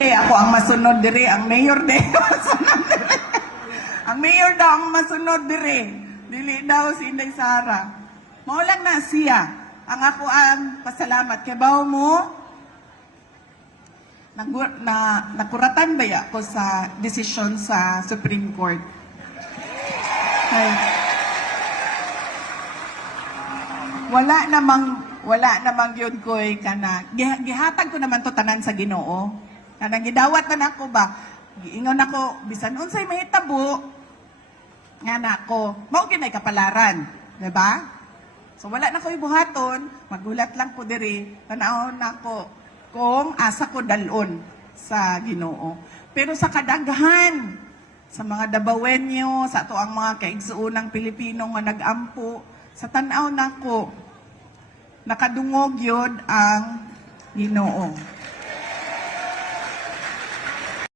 Ako ang masunod dire, ang mayor de. Ang mayor daw ang masunod dire. Dili daw si Inday Sara. Mao lang na siya. Ang ako ang pasalamat kay bawo mo nakuratan ba ya ako sa desisyon sa Supreme Court. Ay. Wala namang yun ko'y kana. Gihatag ko naman to tanan sa Ginoo. Kanang gidawat na nako ba? Giingon ako, bisan unsay mahitabo nga nako. Mao kinay kapalaran, 'di ba? So wala na ko'y buhaton, magulat lang ko diri, tan-aw nako kung asa ko dalon sa Ginoo. Pero sa kadaghan sa mga Dabawenyo, sa ato ang mga kaigsuunang Pilipino nga nag-ampo, sa tan-aw nako nakadungog yun ang Ginoo.